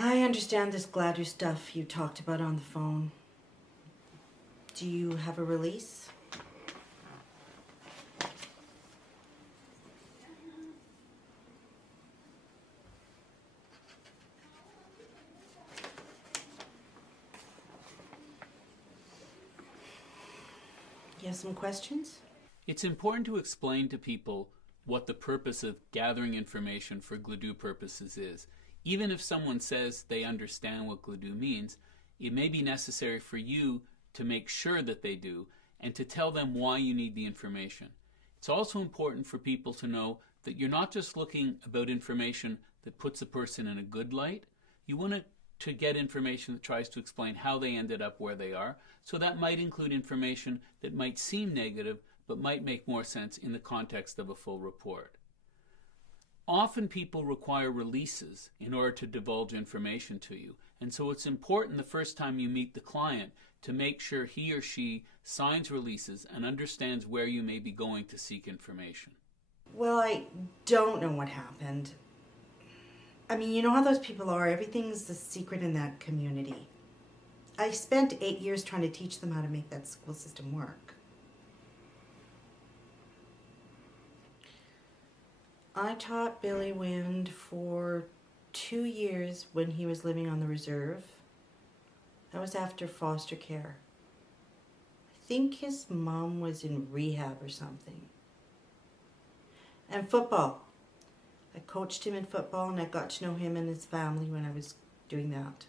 I understand this Gladu stuff you talked about on the phone. Do you have a release? You have some questions? It's important to explain to people what the purpose of gathering information for Gladu purposes is. Even if someone says they understand what Gladu means, it may be necessary for you to make sure that they do and to tell them why you need the information. It's also important for people to know that you're not just looking about information that puts a person in a good light. You want to get information that tries to explain how they ended up where they are. So that might include information that might seem negative but might make more sense in the context of a full report. Often people require releases in order to divulge information to you, and so it's important the first time you meet the client to make sure he or she signs releases and understands where you may be going to seek information. Well, I don't know what happened. I mean, you know how those people are. Everything's a secret in that community. I spent 8 years trying to teach them how to make that school system work. I taught Billy Wind for 2 years when he was living on the reserve. That was after foster care. I think his mom was in rehab or something. And football. I coached him in football and I got to know him and his family when I was doing that.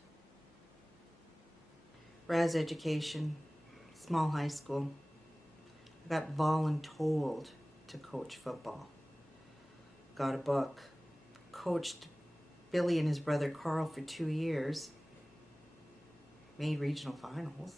Raz education, small high school. I got voluntold to coach football. Got a book. Coached Billy and his brother Carl for 2 years. Made regional finals.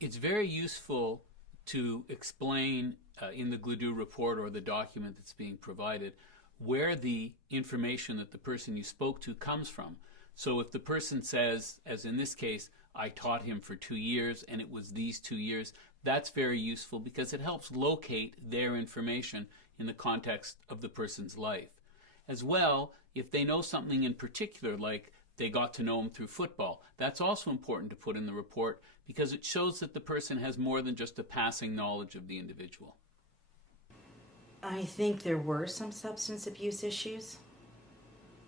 It's very useful to explain in the Gladu report or the document that's being provided where the information that the person you spoke to comes from. So if the person says, as in this case, I taught him for 2 years and it was these 2 years, that's very useful because it helps locate their information in the context of the person's life. As well, if they know something in particular, like they got to know him through football, that's also important to put in the report because it shows that the person has more than just a passing knowledge of the individual. I think there were some substance abuse issues.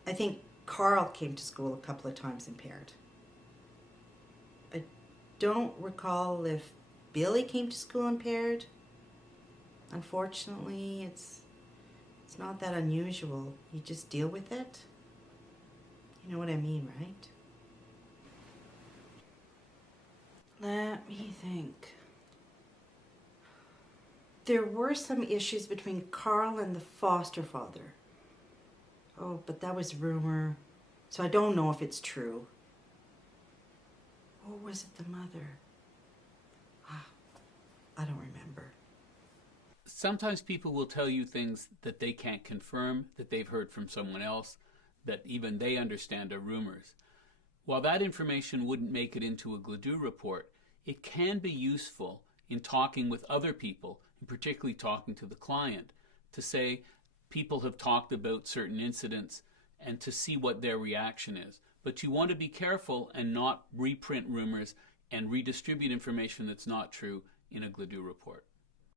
I think Carl came to school a couple of times impaired. I don't recall if Billy came to school impaired. Unfortunately, it's not that unusual. You just deal with it. You know what I mean, right? Let me think. There were some issues between Carl and the foster father. Oh, but that was rumor, so I don't know if it's true. Or was it the mother? I don't remember. Sometimes people will tell you things that they can't confirm, that they've heard from someone else, that even they understand are rumors. While that information wouldn't make it into a Gladu report, it can be useful in talking with other people, and particularly talking to the client, to say people have talked about certain incidents and to see what their reaction is. But you want to be careful and not reprint rumors and redistribute information that's not true in a Gladu report.